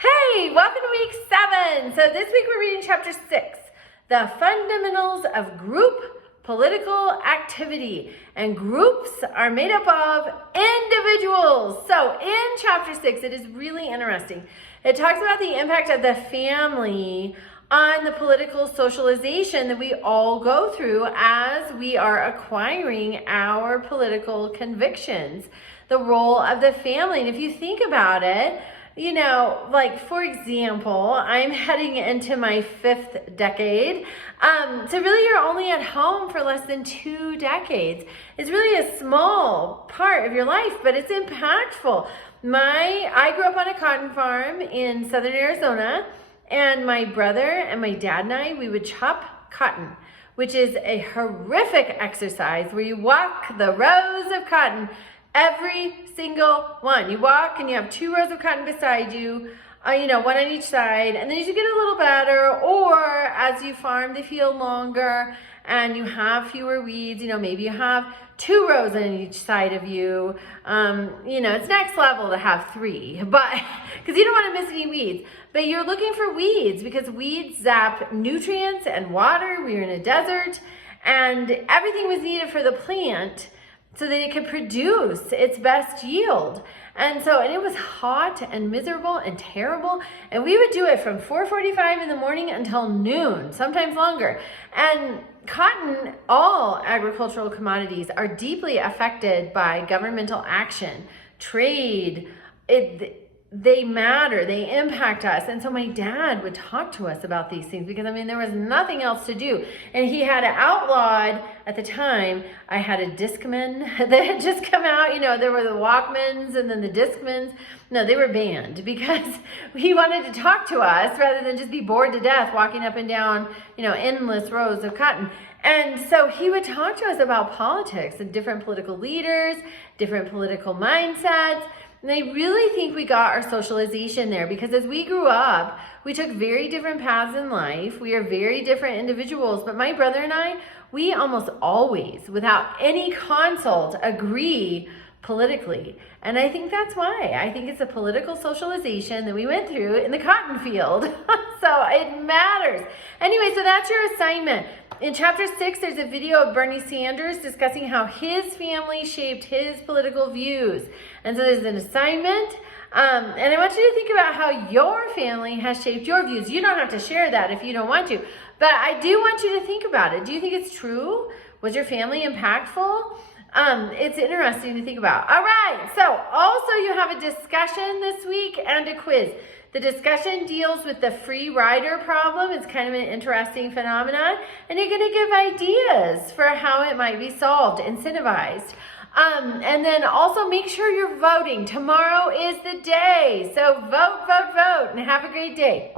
Hey, welcome to week 7. So this week we're reading chapter 6, the fundamentals of group political activity. And groups are made up of individuals. So in chapter 6, it is really interesting. It talks about the impact of the family on the political socialization that we all go through as we are acquiring our political convictions. The role of the family. And if you think about it, you know, like for example, I'm heading into my 5th decade. So really you're only at home for less than 2 decades. It's really a small part of your life, but it's impactful. I grew up on a cotton farm in southern Arizona, and my brother and my dad and I, we would chop cotton, which is a horrific exercise where you walk the rows of cotton. Every single one. You walk and you have 2 rows of cotton beside you, one on each side, and then as you get a little better, or as you farm the field longer and you have fewer weeds, maybe you have 2 rows on each side of you. It's next level to have 3, but because you don't want to miss any weeds. But you're looking for weeds because weeds zap nutrients and water. We were in a desert, and everything was needed for the plant so that it could produce its best yield. And it was hot and miserable and terrible. And we would do it from 4:45 in the morning until noon, sometimes longer. And cotton, all agricultural commodities are deeply affected by governmental action, trade. They matter, they impact us. And so my dad would talk to us about these things because there was nothing else to do. And he had outlawed, at the time, I had a Discman that had just come out. There were the Walkmans and then the Discmans. No, they were banned because he wanted to talk to us rather than just be bored to death walking up and down, endless rows of cotton. And so he would talk to us about politics and different political leaders, different political mindsets. And I really think we got our socialization there because as we grew up, we took very different paths in life. We are very different individuals. But my brother and I, we almost always, without any consult, agree politically. And I think that's why. I think it's a political socialization that we went through in the cotton field. So it matters. Anyway, so that's your assignment. In chapter 6, there's a video of Bernie Sanders discussing how his family shaped his political views. And so there's an assignment. And I want you to think about how your family has shaped your views. You don't have to share that if you don't want to. But I do want you to think about it. Do you think it's true? Was your family impactful? It's interesting to think about. All right. So also you have a discussion this week and a quiz. The discussion deals with the free rider problem. It's kind of an interesting phenomenon. And you're going to give ideas for how it might be solved, incentivized. And then also make sure you're voting. Tomorrow is the day. So vote, vote, vote, and have a great day.